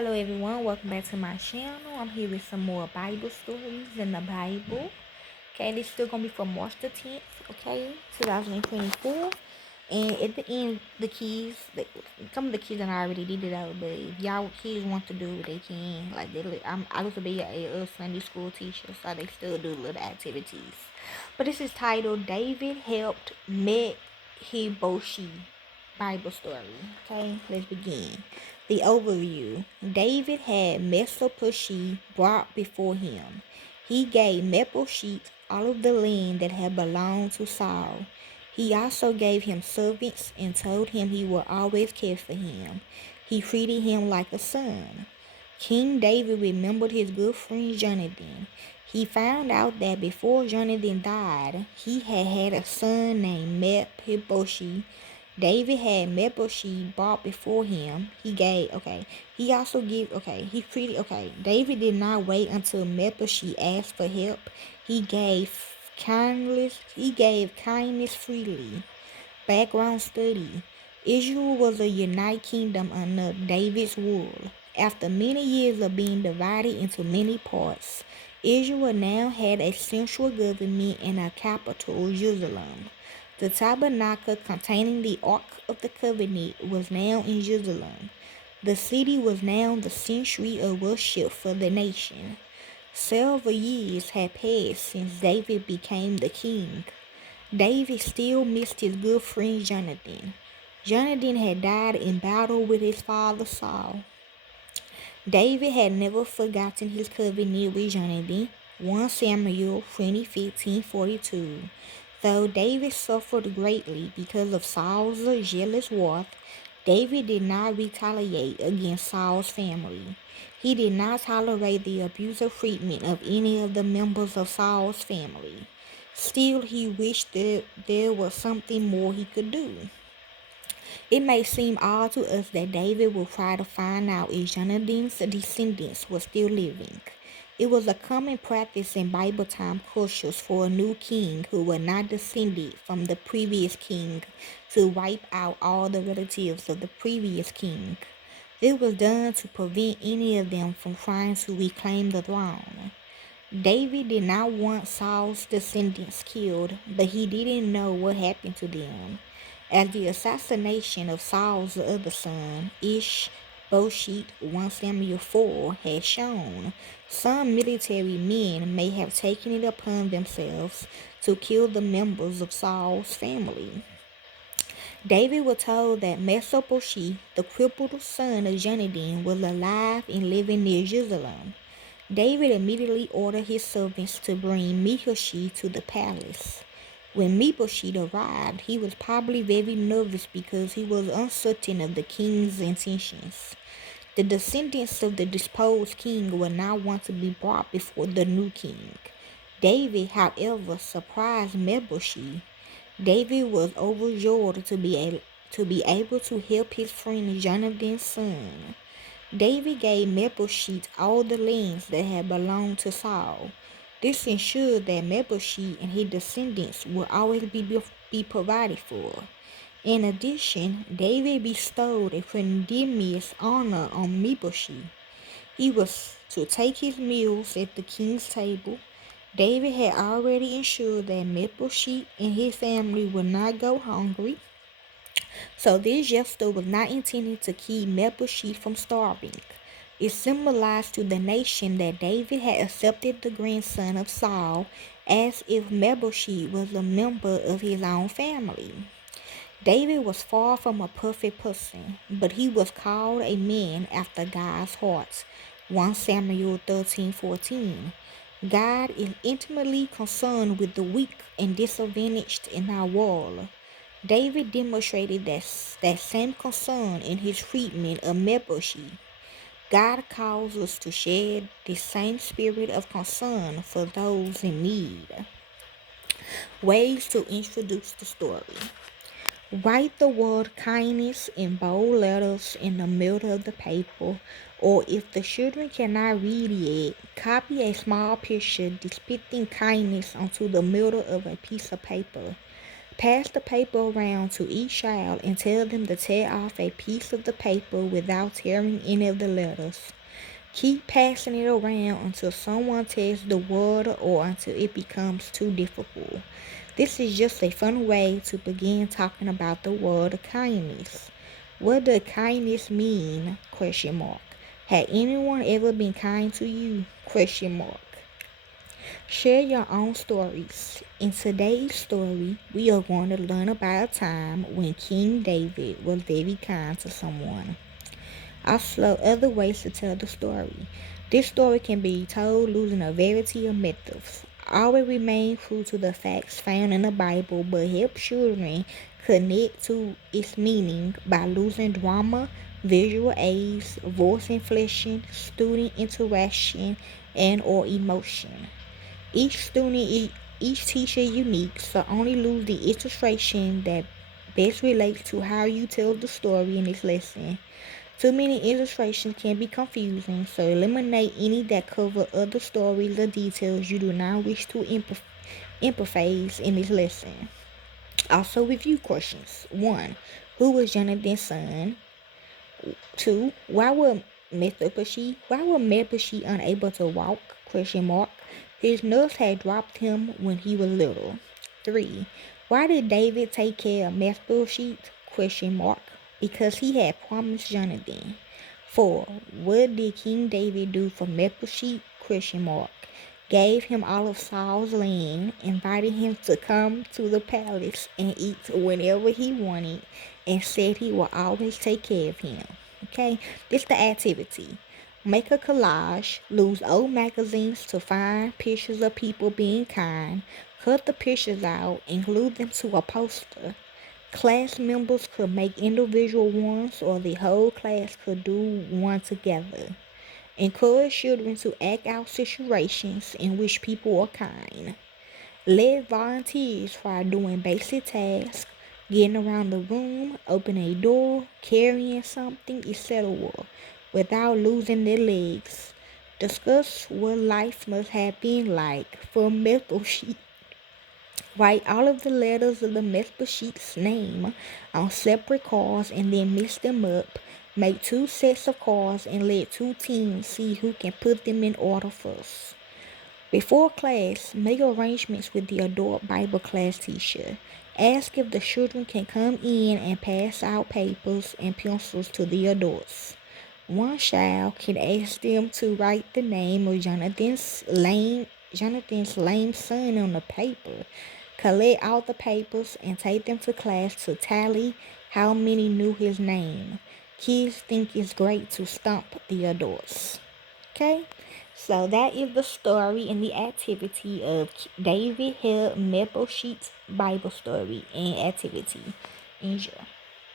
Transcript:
Hello everyone, welcome back to my channel. I'm here with some more Bible stories in the Bible. Okay, this is still gonna be for March the 10th, okay, 2024. And at the end, some of the kids that I already did it out, but if y'all kids want to do it, they can. I used to be a Sunday school teacher, so they still do little activities. But this is titled David Helped Mephibosheth Bible story. Okay, let's begin. The overview. David had Mephibosheth brought before him. He gave Mephibosheth all of the land that had belonged to Saul. He also gave him servants and told him he would always care for him. He treated him like a son. King David remembered his good friend Jonathan. He found out that before Jonathan died, he had had a son named Mephibosheth. David had Mephibosheth brought before him. He also gave, he treated, David did not wait until Mephibosheth asked for help. He gave kindness freely. Background study. Israel was a united kingdom under David's rule. After many years of being divided into many parts, Israel now had a central government and a capital, Jerusalem. The tabernacle containing the Ark of the Covenant was now in Jerusalem. The city was now the center of worship for the nation. Several years had passed since David became the king. David still missed his good friend Jonathan. Jonathan had died in battle with his father Saul. David had never forgotten his covenant with Jonathan. 1 Samuel 20:15-42. Though David suffered greatly because of Saul's jealous wrath, David did not retaliate against Saul's family. He did not tolerate the abusive treatment of any of the members of Saul's family. Still, he wished that there was something more he could do. It may seem odd to us that David would try to find out if Jonathan's descendants were still living. It was a common practice in Bible time cultures for a new king who was not descended from the previous king to wipe out all the relatives of the previous king. This was done to prevent any of them from trying to reclaim the throne. David did not want Saul's descendants killed, but he didn't know what happened to them. As the assassination of Saul's other son, Ishbosheth, 1 Samuel 4, had shown, some military men may have taken it upon themselves to kill the members of Saul's family. David was told that Mephibosheth, the crippled son of Jonathan, was alive and living near Jerusalem. David immediately ordered his servants to bring Mephibosheth to the palace. When Mephibosheth arrived, he was probably very nervous because he was uncertain of the king's intentions. The descendants of the deposed king would not want to be brought before the new king. David, however, surprised Mephibosheth. David was overjoyed to be able to help his friend Jonathan's son. David gave Mephibosheth all the lands that had belonged to Saul. This ensured that Mephibosheth and his descendants would always be provided for. In addition, David bestowed a tremendous honor on Mephibosheth. He was to take his meals at the king's table. David had already ensured that Mephibosheth and his family would not go hungry. So this gesture was not intended to keep Mephibosheth from starving. It symbolized to the nation that David had accepted the grandson of Saul as if Mephibosheth was a member of his own family. David was far from a perfect person, but he was called a man after God's heart. 1 Samuel 13:14. God is intimately concerned with the weak and disadvantaged in our world. David demonstrated that same concern in his treatment of Mephibosheth. God calls us to share the same spirit of concern for those in need. Ways to introduce the story. Write the word kindness in bold letters in the middle of the paper, or if the children cannot read yet, copy a small picture depicting kindness onto the middle of a piece of paper. Pass the paper around to each child and tell them to tear off a piece of the paper without tearing any of the letters. Keep passing it around until someone tears the word or until it becomes too difficult. This is just a fun way to begin talking about the word of kindness. What does kindness mean? Had anyone ever been kind to you? Share your own stories. In today's story, we are going to learn about a time when King David was very kind to someone. Also, other ways to tell the story. This story can be told using a variety of methods. Always remain true to the facts found in the Bible, but help children connect to its meaning by using drama, visual aids, voice inflection, student interaction, and or emotion. Each teacher is unique, so only use the illustration that best relates to how you tell the story in this lesson. Too many illustrations can be confusing, so eliminate any that cover other stories or details you do not wish to emphasize in this lesson. Also, review questions. 1. Who was Jonathan's son? 2. Why was Mephibosheth unable to walk? His nurse had dropped him when he was little. 3. Why did David take care of Mephibosheth? Because he had promised Jonathan. 4. What did King David do for Mephibosheth? Gave him all of Saul's land, invited him to come to the palace and eat whenever he wanted, and said he will always take care of him. Okay, this the activity. Make a collage, use old magazines to find pictures of people being kind, cut the pictures out, and glue them to a poster. Class members could make individual ones or the whole class could do one together. Encourage children to act out situations in which people are kind. Let volunteers try doing basic tasks, getting around the room, opening a door, carrying something, etc., without losing their legs. Discuss what life must have been like for Mephibosheth. Write all of the letters of the Mephibosheth's name on separate cards and then mix them up. Make 2 sets of cards and let 2 teams see who can put them in order first. Before class, make arrangements with the adult Bible class teacher. Ask if the children can come in and pass out papers and pencils to the adults. One child can ask them to write the name of Jonathan's lame son on the paper. Collect all the papers and take them to class to tally how many knew his name. Kids think it's great to stump the adults. Okay? So that is the story and the activity of David Hill Mephibosheth's Bible story and activity. Enjoy.